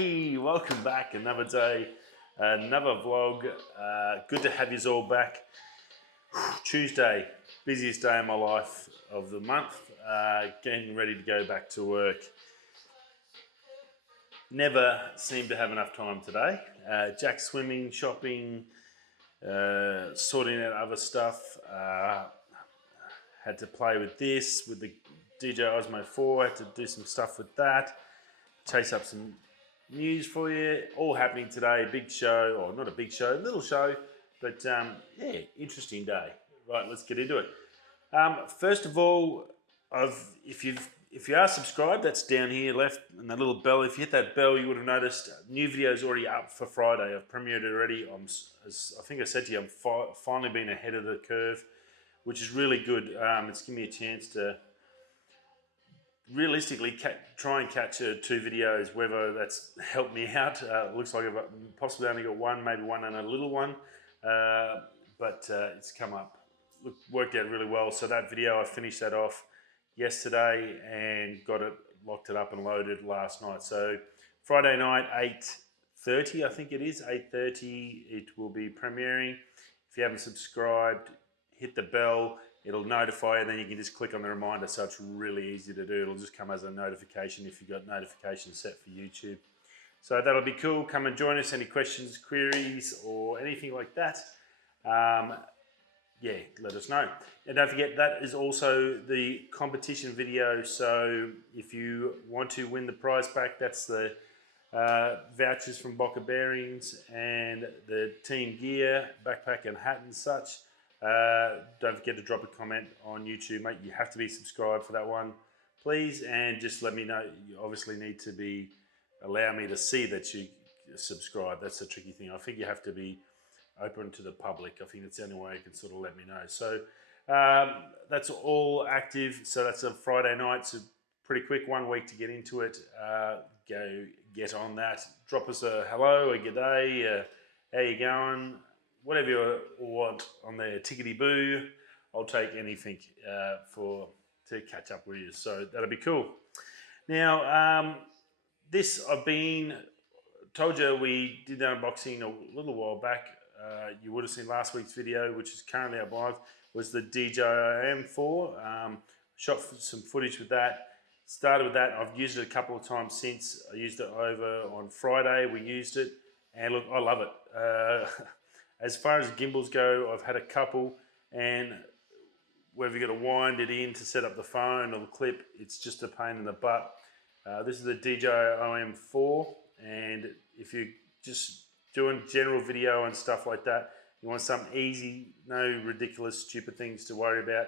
Hey, welcome back. Another day, another vlog. Good to have you all back. Tuesday, busiest day of my life of the month. Getting ready to go back to work. Never seem to have enough time today. Jack swimming, shopping, sorting out other stuff. Had to play with this, with the DJI Osmo 4. Had to do some stuff with that. Chase up some news for you. All happening today. Big show, or not a big show, a little show, but yeah, interesting day. Right, let's get into it. First of all, if you are subscribed, that's down here left, and that little bell. If you hit that bell, you would have noticed new videos already up for Friday. I've premiered it already. As I think I said to you, I'm finally been ahead of the curve, which is really good. It's given me a chance to realistically try and catch 2 videos, whether that's helped me out. It looks like I've possibly only got one, maybe one and a little one, but it's come up, worked out really well. So that video, I finished that off yesterday and locked it up and loaded last night. So Friday night, 8:30, I think it is, 8:30, it will be premiering. If you haven't subscribed, hit the bell. It'll notify you, and then you can just click on the reminder, so it's really easy to do. It'll just come as a notification if you've got notifications set for YouTube. So that'll be cool. Come and join us. Any questions, queries, or anything like that, yeah, let us know. And don't forget, that is also the competition video. So if you want to win the prize back, that's the vouchers from Boca Bearings and the team gear, backpack and hat and such. Don't forget to drop a comment on YouTube, mate. You have to be subscribed for that one, please, and just let me know. You obviously need to allow me to see that you subscribe. That's the tricky thing. I think you have to be open to the public. I think that's the only way you can sort of let me know. So that's all active. So that's a Friday night. So pretty quick, 1 week to get into it. Go get on that. Drop us a hello, a g'day, how you going? Whatever you want on there, tickety boo. I'll take anything to catch up with you. So that'll be cool. Now, told you we did the unboxing a little while back. You would have seen last week's video, which is currently up live, was the DJI M4. Shot some footage with that. Started with that. I've used it a couple of times since. I used it over on Friday. We used it, and look, I love it. As far as gimbals go, I've had a couple, and whether you've got to wind it in to set up the phone or the clip, it's just a pain in the butt. This is the DJI OM4, and if you're just doing general video and stuff like that, you want something easy, no ridiculous, stupid things to worry about,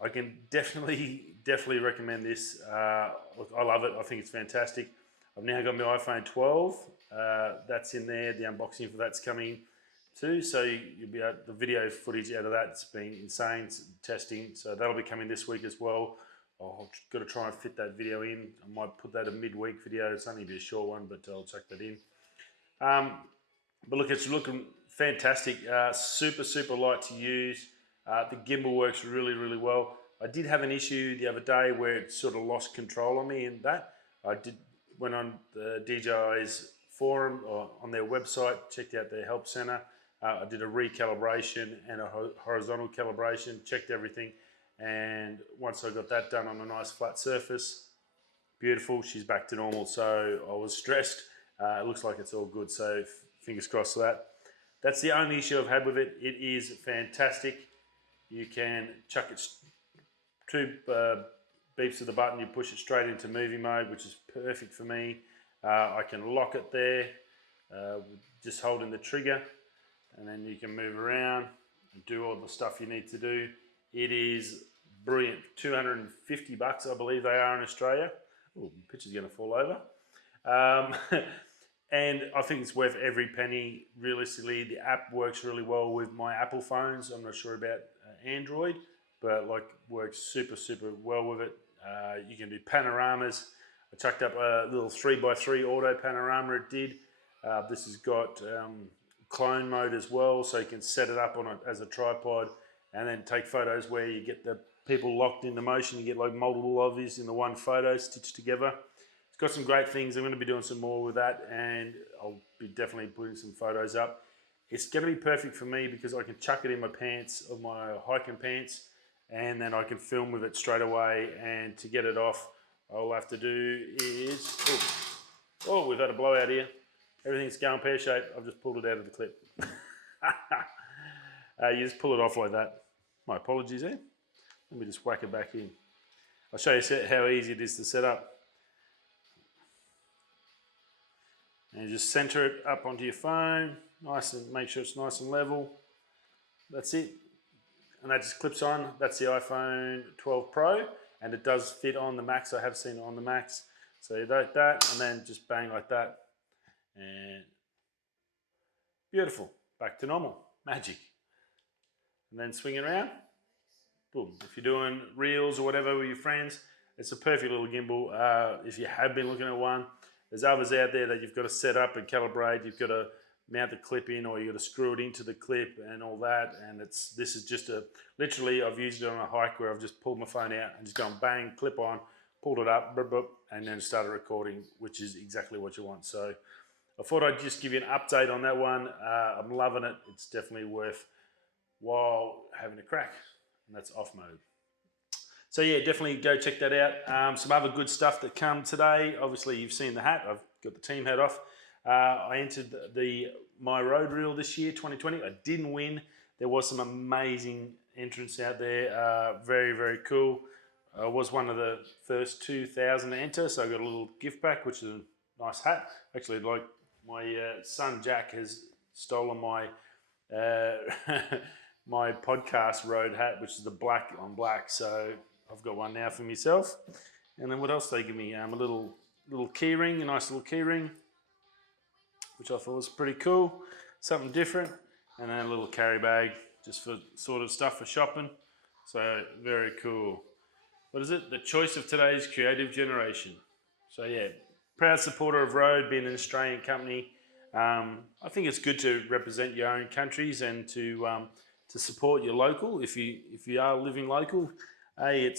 I can definitely recommend this. Look, I love it. I think it's fantastic. I've now got my iPhone 12. That's in there. The unboxing for that's coming too, so you'll be able, the video footage out of that's been insane testing, so that'll be coming this week as well. I've got to try and fit that video in. I might put that a midweek video. It's only be a short one, but I'll chuck that in. But look, it's looking fantastic. Super light to use. The gimbal works really well. I did have an issue the other day where it sort of lost control on me, and that went on the DJI's forum or on their website, checked out their help center. I did a recalibration and a horizontal calibration, checked everything, and once I got that done on a nice flat surface, beautiful, she's back to normal. So I was stressed. It looks like it's all good, so fingers crossed for that. That's the only issue I've had with it. It is fantastic. You can chuck it 2 beeps of the button, you push it straight into movie mode, which is perfect for me. I can lock it there, just holding the trigger, and then you can move around and do all the stuff you need to do. It is brilliant. $250, I believe they are in Australia. Oh, the picture's going to fall over. And I think it's worth every penny. Realistically, the app works really well with my Apple phones. I'm not sure about Android, but like works super well with it. You can do panoramas. I chucked up a little 3x3 auto panorama. It did. This has got clone mode as well, so you can set it up on it as a tripod and then take photos where you get the people locked into motion. You get like multiple of these in the one photo stitched together. it's got some great things. I'm going to be doing some more with that, and I'll be definitely putting some photos up. It's going to be perfect for me because I can chuck it in my pants, of my hiking pants, and then I can film with it straight away. And to get it off, all I have to do is, oh, we've had a blowout here. Everything's going pear-shaped. I've just pulled it out of the clip. You just pull it off like that. My apologies there. Let me just whack it back in. I'll show you how easy it is to set up. And you just center it up onto your phone. Nice, and make sure it's nice and level. That's it. And that just clips on. That's the iPhone 12 Pro, and it does fit on the Max. I have seen it on the Max. So you do that, and then just bang like that. And beautiful. Back to normal. Magic. And then swing it around. Boom. If you're doing reels or whatever with your friends, it's a perfect little gimbal. If you have been looking at one, there's others out there that you've got to set up and calibrate. You've got to mount the clip in, or you've got to screw it into the clip and all that. And this is just literally, I've used it on a hike where I've just pulled my phone out and just gone bang, clip on, pulled it up, boop, boop, and then started recording, which is exactly what you want. So I thought I'd just give you an update on that one. I'm loving it. It's definitely worth while having a crack, and that's off mode. So yeah, definitely go check that out. Some other good stuff that come today. Obviously, you've seen the hat. I've got the team hat off. I entered my road reel this year, 2020. I didn't win. There was some amazing entrants out there. Very, very cool. I was one of the first 2,000 to enter, so I got a little gift pack, which is a nice hat. Actually, like my son Jack has stolen my my podcast road hat, which is the black on black. So I've got one now for myself. And then what else did they give me? A little key ring, a nice little key ring, which I thought was pretty cool. Something different. And then a little carry bag, just for sort of stuff for shopping. So very cool. What is it? The choice of today's creative generation. So yeah, proud supporter of Rode, being an Australian company. I think it's good to represent your own countries and to support your local. If you are living local, I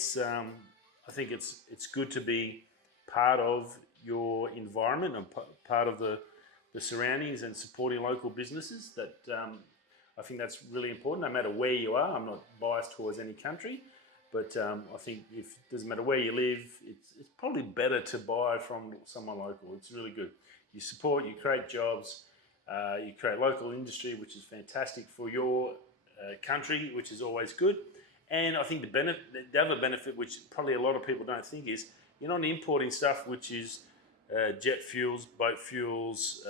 think it's good to be part of your environment and part of the surroundings and supporting local businesses. That I think that's really important. No matter where you are, I'm not biased towards any country, but I think it doesn't matter where you live, it's probably better to buy from someone local. It's really good. You support, you create jobs, you create local industry, which is fantastic for your country, which is always good. And I think the other benefit, which probably a lot of people don't think, is you're not importing stuff which is jet fuels, boat fuels,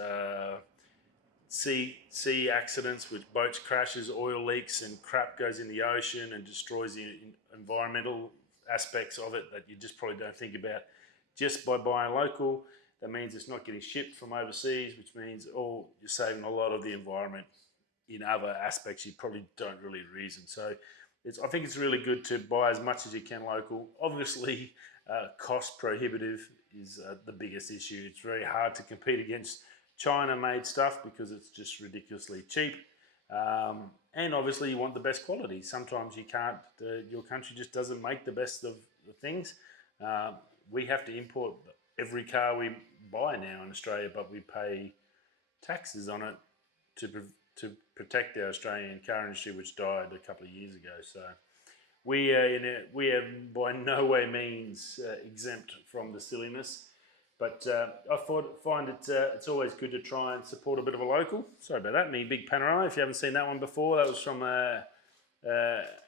sea accidents, which boats crashes, oil leaks, and crap goes in the ocean and destroys the environmental aspects of it that you just probably don't think about. Just by buying local, that means it's not getting shipped from overseas, which means you're saving a lot of the environment in other aspects you probably don't really reason. So I think it's really good to buy as much as you can local. Obviously, cost prohibitive is the biggest issue. It's very hard to compete against China-made stuff because it's just ridiculously cheap. And obviously, you want the best quality. Sometimes you can't. Your country just doesn't make the best of the things. We have to import every car we buy now in Australia, but we pay taxes on it to protect our Australian car industry, which died a couple of years ago. So we are by no way means exempt from the silliness. But I find it's always good to try and support a bit of a local. Sorry about that, me big Panorama. If you haven't seen that one before, that was from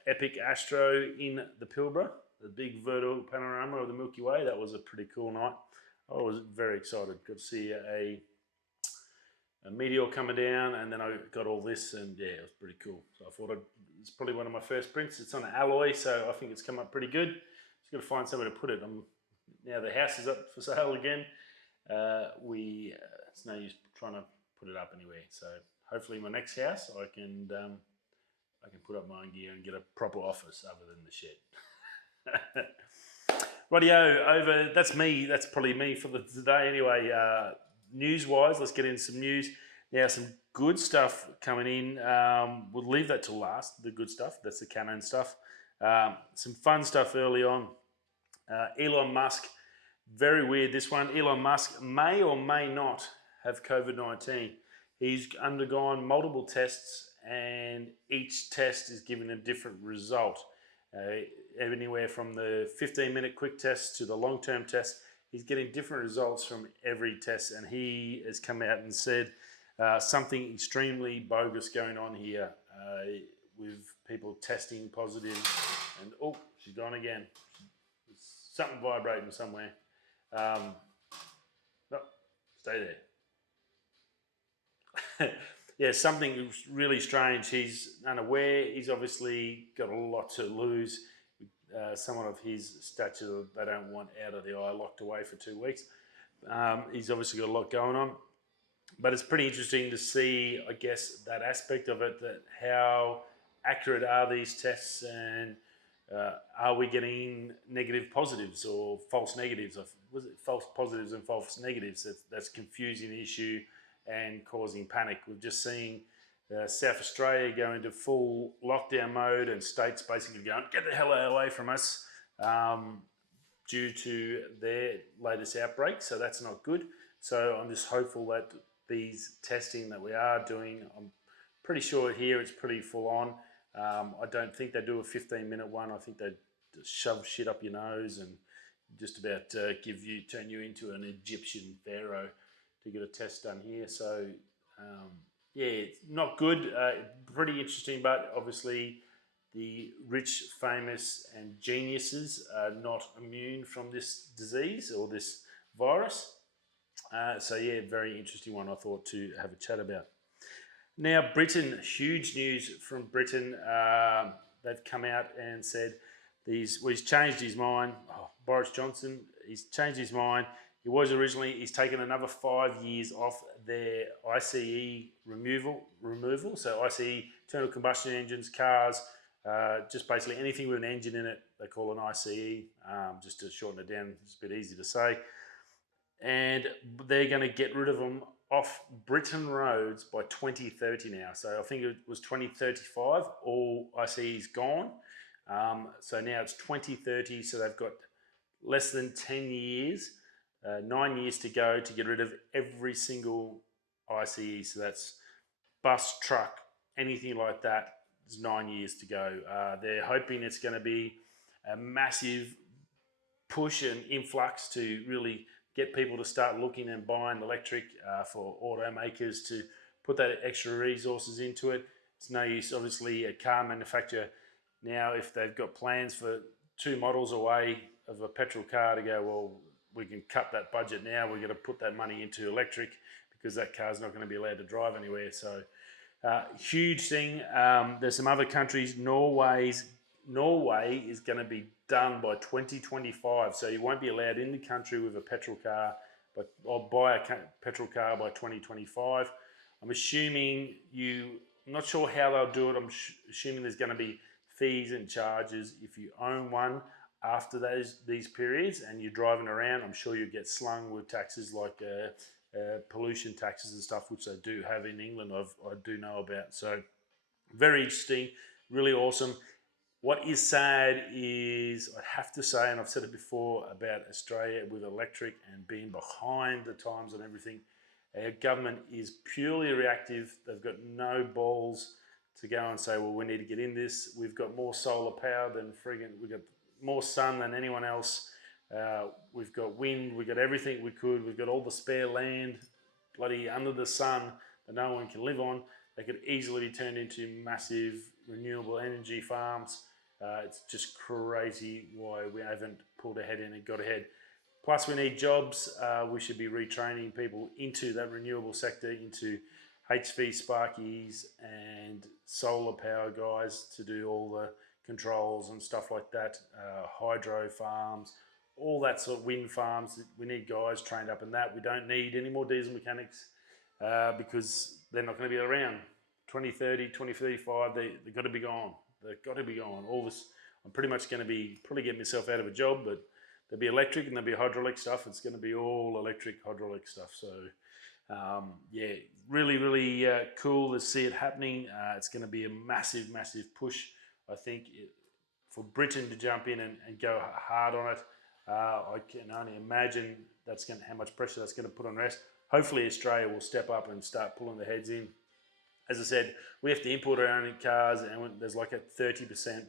Epic Astro in the Pilbara, the big vertical panorama of the Milky Way. That was a pretty cool night. I was very excited. Got to see a meteor coming down, and then I got all this, and yeah, it was pretty cool. So I thought it's probably one of my first prints. It's on an alloy, so I think it's come up pretty good. Just got to find somewhere to put it. Now the house is up for sale again. It's no use trying to put it up anywhere. So hopefully my next house I can put up my own gear and get a proper office other than the shed. Rightio, that's me. That's probably me for today anyway. News-wise, let's get into some news. Now some good stuff coming in. We'll leave that till last, the good stuff. That's the Canon stuff. Some fun stuff early on. Elon Musk Very weird, this one. Elon Musk may or may not have COVID-19. He's undergone multiple tests and each test is giving a different result. Anywhere from the 15-minute quick test to the long-term test, he's getting different results from every test, and he has come out and said something extremely bogus going on here with people testing positive. And oh, she's gone again. There's something vibrating somewhere. No, stay there. Yeah, something really strange. He's unaware. He's obviously got a lot to lose. Someone of his stature, they don't want out of the eye, locked away for 2 weeks. He's obviously got a lot going on. But it's pretty interesting to see, I guess, that aspect of it, that how accurate are these tests, and are we getting negative positives or false negatives? Was it false positives and false negatives? That's confusing the issue and causing panic. We've just seen South Australia go into full lockdown mode, and states basically going, get the hell away from us, due to their latest outbreak. So that's not good. So I'm just hopeful that these testing that we are doing, I'm pretty sure here it's pretty full on. I don't think they do a 15-minute one. I think they just shove shit up your nose and just about turn you into an Egyptian pharaoh to get a test done here. So yeah, it's not good. Pretty interesting, but obviously the rich, famous and geniuses are not immune from this disease or this virus. So yeah, very interesting one I thought to have a chat about. Now, Britain, huge news from Britain. They've come out and said he's changed his mind. Boris Johnson, he's changed his mind. He's taken another 5 years off their ICE removal. So ICE, internal combustion engines, cars, just basically anything with an engine in it, they call an ICE, just to shorten it down. It's a bit easy to say. And they're going to get rid of them off Britain roads by 2030 now. So I think it was 2035, all ICE's gone. So now it's 2030, so they've got less than 10 years, 9 years to go to get rid of every single ICE. So that's bus, truck, anything like that. There's 9 years to go. They're hoping it's going to be a massive push and influx to really get people to start looking and buying electric, for automakers to put that extra resources into it. It's no use, obviously, a car manufacturer now, if they've got plans for 2 models away of a petrol car, to go, well, we can cut that budget now, we're going to put that money into electric because that car's not going to be allowed to drive anywhere. So huge thing. There's some other countries. Norway is going to be done by 2025, so you won't be allowed in the country with a petrol car, or buy a petrol car by 2025. I'm assuming I'm not sure how they'll do it. I'm assuming there's going to be fees and charges if you own one after these periods and you're driving around. I'm sure you get slung with taxes like pollution taxes and stuff, which they do have in England. I do know about. So very interesting, really awesome. What is sad is, I have to say, and I've said it before about Australia with electric and being behind the times and everything, our government is purely reactive. They've got no balls to go and say, well, we need to get in this. We've got more solar power than we've got more sun than anyone else. We've got wind, we've got everything we could. We've got all the spare land bloody under the sun that no one can live on. They could easily be turned into massive renewable energy farms. It's just crazy why we haven't pulled ahead and got ahead. Plus, we need jobs. We should be retraining people into that renewable sector, into HV Sparkies and solar power guys to do all the controls and stuff like that. Hydro farms, all that sort of wind farms. We need guys trained up in that. We don't need any more diesel mechanics because they're not going to be around. 2030, 2035, they've got to be gone. They've got to be gone. All this, I'm pretty much going to probably get myself out of a job, but there'll be electric and there'll be hydraulic stuff. It's going to be all electric, hydraulic stuff. So, yeah, really, really cool to see it happening. It's going to be a massive, massive push, I think, for Britain to jump in and go hard on it. I can only imagine how much pressure that's going to put on the rest. Hopefully Australia will step up and start pulling the heads in. As I said, we have to import our own cars, and there's like a 30%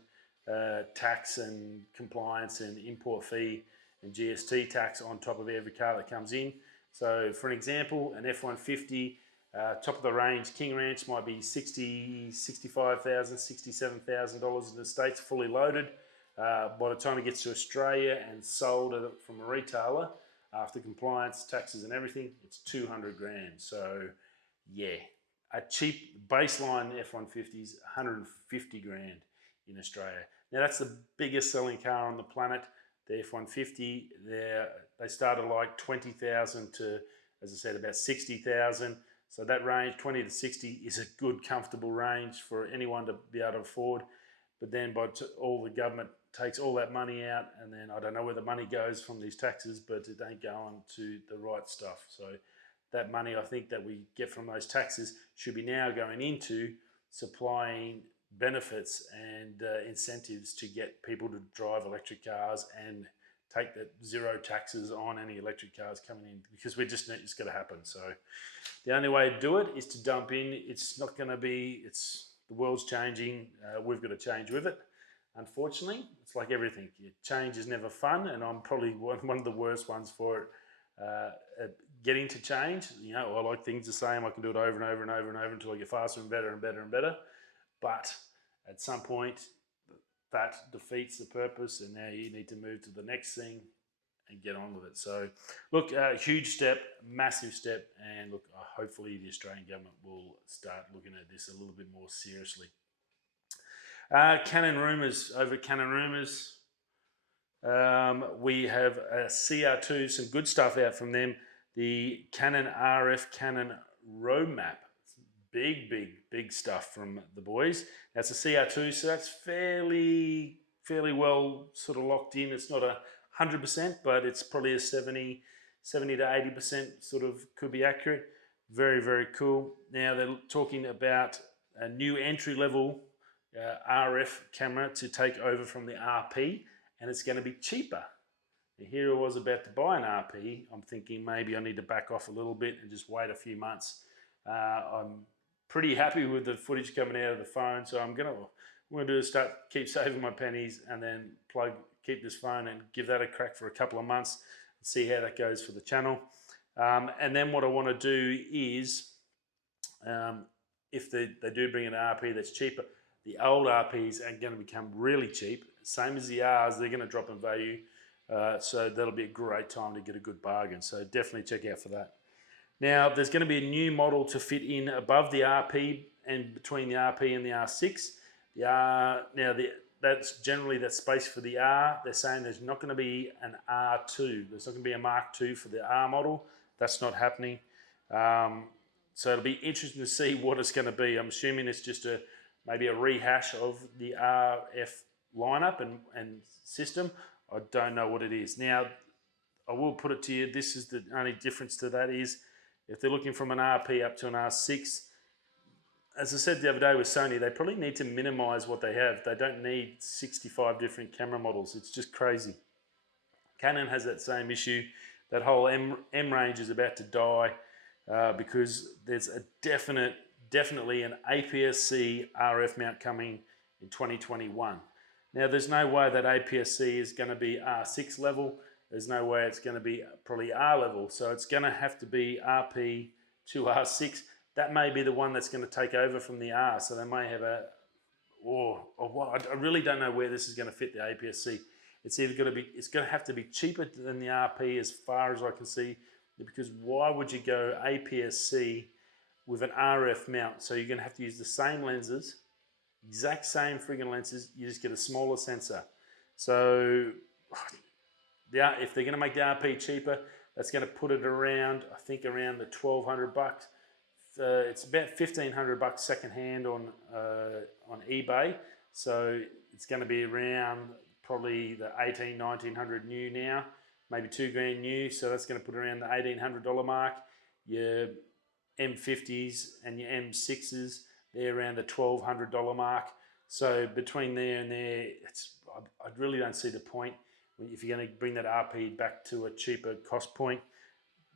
tax and compliance and import fee and GST tax on top of every car that comes in. So for an example, an F-150 top of the range King Ranch might be $65,000, $67,000 in the States, fully loaded. By the time it gets to Australia and sold from a retailer, after compliance, taxes and everything, it's 200 grand. So yeah, a cheap baseline F-150 is 150 grand in Australia. Now that's the biggest selling car on the planet. The F-150, they start at like 20,000 to, as I said, about 60,000. So that range, 20 to 60, is a good, comfortable range for anyone to be able to afford. But then all the government takes all that money out, and then I don't know where the money goes from these taxes, but it ain't going to the right stuff. So that money, I think, that we get from those taxes should be now going into supplying benefits and incentives to get people to drive electric cars and take the zero taxes on any electric cars coming in, because it's going to happen. So the only way to do it is to dump in. It's not going to be, the world's changing. We've got to change with it. Unfortunately, it's like everything. Change is never fun, and I'm probably one of the worst ones for it. At getting to change, I like things the same. I can do it over and over and over and over until I get faster and better and better and better. But at some point, that defeats the purpose, and now you need to move to the next thing and get on with it. So, look, a huge step, massive step, and look, hopefully the Australian government will start looking at this a little bit more seriously. Canon Rumours, over at Canon Rumours, we have a CR2, some good stuff out from them. The Canon RF Canon roadmap, big stuff from the boys. That's a CR2, so that's fairly well sort of locked in. It's not 100%, but it's probably a 70 to 80% sort of could be accurate. Very cool. Now they're talking about a new entry level RF camera to take over from the RP, and it's going to be cheaper. And here I was about to buy an RP. I'm thinking maybe I need to back off a little bit and just wait a few months. I'm pretty happy with the footage coming out of the phone, so what I'm going to do is keep saving my pennies and then keep this phone and give that a crack for a couple of months and see how that goes for the channel. And then what I want to do is, if they do bring an RP that's cheaper, the old RPs are going to become really cheap. Same as the Rs, they're going to drop in value. So that'll be a great time to get a good bargain. So definitely check out for that. Now, there's going to be a new model to fit in above the RP and between the RP and the R6. That's generally that space for the R. They're saying there's not going to be an R2. There's not going to be a Mark II for the R model. That's not happening. So it'll be interesting to see what it's going to be. I'm assuming it's just maybe a rehash of the RF lineup and system. I don't know what it is. Now, I will put it to you, this is the only difference to that is, if they're looking from an RP up to an R6, as I said the other day with Sony, they probably need to minimize what they have. They don't need 65 different camera models. It's just crazy. Canon has that same issue. That whole M range is about to die because there's a definitely an APS-C RF mount coming in 2021. Now, there's no way that APS-C is going to be R6 level. There's no way it's going to be probably R level. So it's going to have to be RP to R6. That may be the one that's going to take over from the R. So they may have I really don't know where this is going to fit the APS-C. It's going to have to be cheaper than the RP as far as I can see, because why would you go APS-C with an RF mount? So you're going to have to use the same lenses, exact same friggin' lenses, you just get a smaller sensor. So if they're going to make the RP cheaper, that's going to put it around, I think around the $1,200. It's about $1,500 secondhand on eBay. So it's going to be around probably the $1,800, $1,900 new now, maybe $2,000 new. So that's going to put around the $1,800 mark. Your M50s and your M6s, they're around the $1,200 mark. So between there and there, I really don't see the point if you're going to bring that RP back to a cheaper cost point,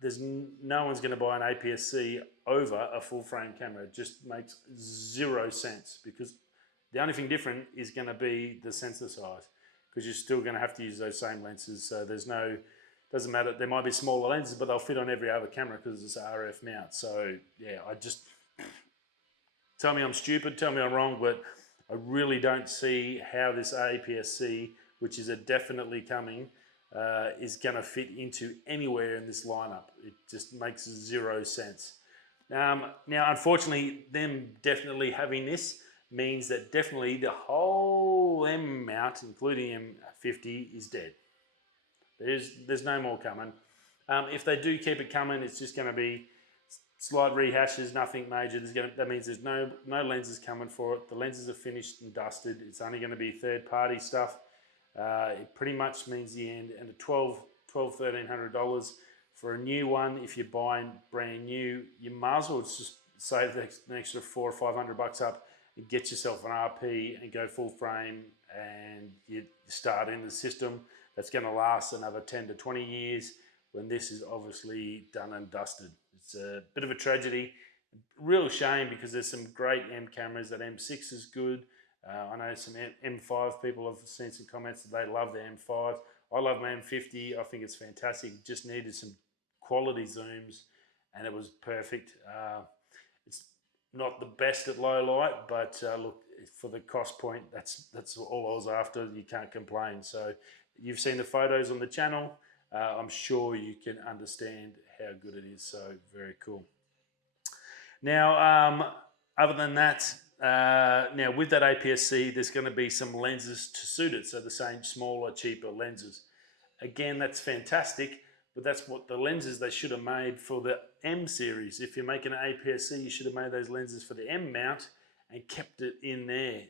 there's no one's going to buy an APS-C over a full frame camera. It just makes zero sense, because the only thing different is going to be the sensor size, because you're still going to have to use those same lenses. So there's no, doesn't matter. There might be smaller lenses, but they'll fit on every other camera because it's an RF mount. So yeah, I just, tell me I'm stupid, tell me I'm wrong, but I really don't see how this APS-C, which is a definitely coming, is going to fit into anywhere in this lineup. It just makes zero sense. Now, unfortunately, them definitely having this means that definitely the whole M mount, including M50, is dead. There's no more coming. If they do keep it coming, it's just going to be slight rehashes, nothing major. That means there's no lenses coming for it. The lenses are finished and dusted. It's only going to be third-party stuff. It pretty much means the end. And at $1,300 for a new one, if you're buying brand new, you might as well just save the extra $400 or $500 up and get yourself an RP and go full frame, and you start in the system that's going to last another 10 to 20 years when this is obviously done and dusted. It's a bit of a tragedy, real shame, because there's some great M cameras. That M6 is good. I know some M5 people have seen some comments that they love the M5. I love my M50. I think it's fantastic. It just needed some quality zooms and it was perfect. It's not the best at low light, but look, for the cost point, that's all I was after. You can't complain. So you've seen the photos on the channel. I'm sure you can understand how good it is. So very cool. Now, other than that, now with that APS-C, there's going to be some lenses to suit it. So the same smaller, cheaper lenses. Again, that's fantastic, but that's what the lenses they should have made for the M series. If you're making an APS-C, you should have made those lenses for the M mount and kept it in there,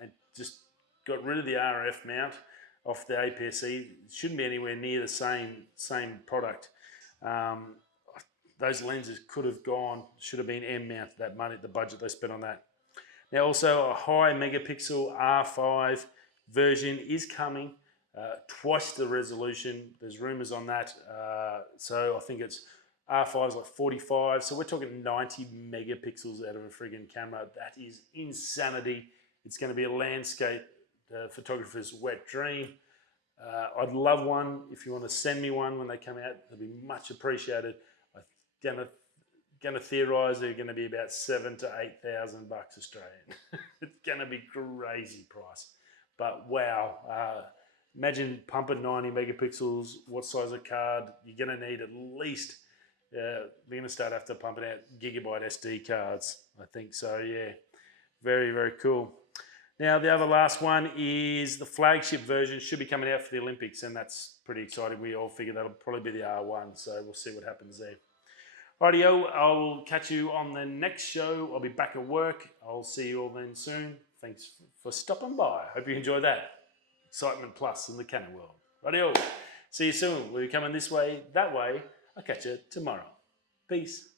and just got rid of the RF mount off the APS-C. It shouldn't be anywhere near the same product. Those lenses could have gone, should have been M mount, that money, the budget they spent on that. Now also a high megapixel R5 version is coming, twice the resolution. There's rumors on that. So I think it's R5 is like 45. So we're talking 90 megapixels out of a friggin' camera. That is insanity. It's going to be a landscape photographer's wet dream. I'd love one. If you want to send me one when they come out, it'll be much appreciated. I'm gonna theorise they're going to be about $7,000 to $8,000 Australian. It's going to be crazy price, but wow! Imagine pumping 90 megapixels. What size of card? You're going to need at least. We're going to start after pumping out gigabyte SD cards, I think. So yeah, very, very cool. Now the other last one is the flagship version. Should be coming out for the Olympics, and that's pretty exciting. We all figure that'll probably be the R1, so we'll see what happens there. Rightio, I'll catch you on the next show. I'll be back at work. I'll see you all then soon. Thanks for stopping by. Hope you enjoyed that. Excitement plus in the Canon world. Rightio, see you soon. We'll be coming this way, that way. I'll catch you tomorrow. Peace.